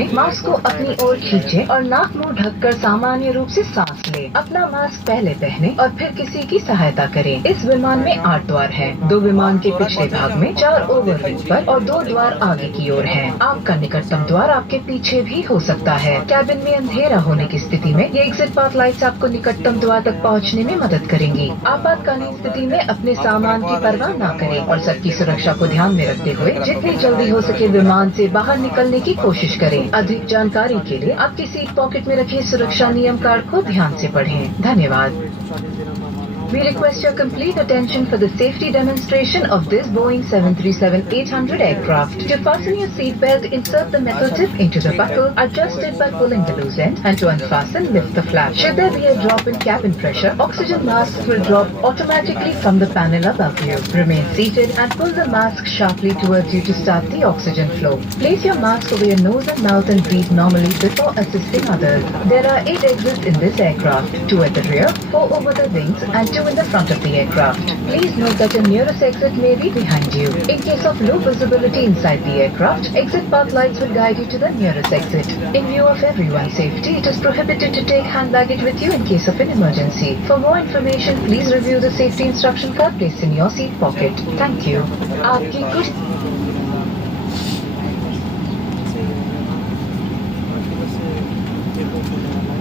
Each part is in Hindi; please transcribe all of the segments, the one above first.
रखें, मास्क को अपनी ओर खींचें और नाक मुंह ढककर सामान्य रूप से सांस लें। अपना मास्क पहले पहने और फिर किसी की सहायता करें। इस विमान में 8 द्वार हैं। 2 विमान के पिछले भाग में 4 ओवरव्यू पर और 2 द्वार आगे की ओर हैं। आपका निकटतम द्वार आपके पीछे भी हो सकता है। कैबिन में अंधेरा होने की स्थिति में ये एग्जिट पाथ लाइट्स आपको निकटतम द्वार तक पहुंचने में मदद करेंगी। आपातकालीन स्थिति में अपने सामान की परवाह न करें और सबकी सुरक्षा को ध्यान में रखते हुए जितनी जल्दी हो सके विमान से बाहर निकलने की कोशिश करें। अधिक जानकारी के लिए आपकी सीट पॉकेट में रखे सुरक्षा नियम कार्ड को ध्यान से पढ़ें। धन्यवाद। We request your complete attention for the safety demonstration of this Boeing 737-800 aircraft. To fasten your seatbelt, insert the metal tip into the buckle, adjust it by pulling the loose end, and to unfasten, lift the flap. Should there be a drop in cabin pressure, oxygen masks will drop automatically from the panel above you. Remain seated and pull the mask sharply towards you to start the oxygen flow. Place your mask over your nose and mouth and breathe normally before assisting others. There are 8 exits in this aircraft, 2 at the rear, 4 over the wings, and 2 in the front of the aircraft. Please note that your nearest exit may be behind you. In case of low visibility inside the aircraft, exit path lights will guide you to the nearest exit. In view of everyone's safety, it is prohibited to take hand baggage with you in case of an emergency. For more information, please review the safety instruction card placed in your seat pocket. Thank you. आपकी कुछ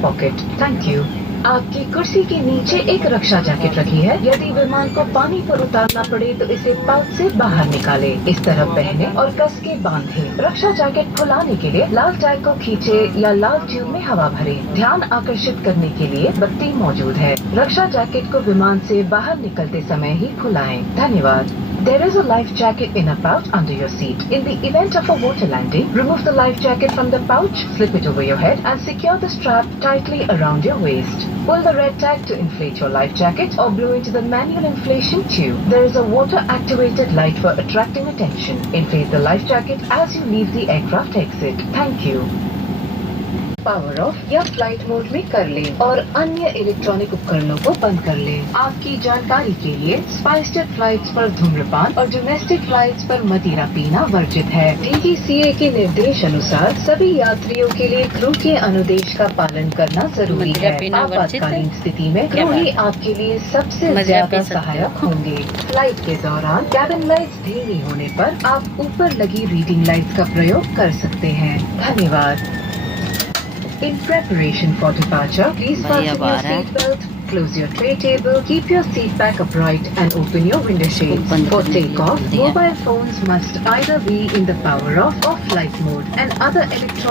पॉकेट। Thank you. आपकी कुर्सी के नीचे एक रक्षा जैकेट रखी है। यदि विमान को पानी पर उतारना पड़े तो इसे पाउच से बाहर निकाले। इस तरह पहने और कस के बांधे। रक्षा जैकेट खुलाने के लिए लाल टैग को खींचे या लाल ट्यूब में हवा भरे। ध्यान आकर्षित करने के लिए बत्ती मौजूद है। रक्षा जैकेट को विमान से बाहर निकलते समय ही खुलाएं। धन्यवाद। There is a life jacket in a pouch under your seat. In the event of a water landing, remove the life jacket from the pouch, slip it over your head, and secure the strap tightly around your waist. Pull the red tag to inflate your life jacket or blow into the manual inflation tube. There is a water-activated light for attracting attention. Inflate the life jacket as you leave the aircraft exit. Thank you. Power of या फ्लाइट मोड में कर लें और अन्य इलेक्ट्रॉनिक उपकरणों को बंद कर लें। आपकी जानकारी के लिए स्पाइसजेट फ्लाइट्स पर धूम्रपान और डोमेस्टिक फ्लाइट्स पर मदिरा पीना वर्जित है। DGCA के निर्देश अनुसार सभी यात्रियों के लिए क्रू के अनुदेश का पालन करना जरूरी है। आपातकालीन स्थिति में क्रू ही आपके लिए सबसे ज्यादा सहायक होंगे। फ्लाइट के दौरान कैबिन लाइट्स धीमी होने पर आप ऊपर लगी रीडिंग लाइट्स का प्रयोग कर सकते हैं। धन्यवाद। In preparation for departure, please fasten your seatbelt, close your tray table, keep your seat back upright and open your window shades. For takeoff, mobile phones must either be in the power off or flight mode and other electronic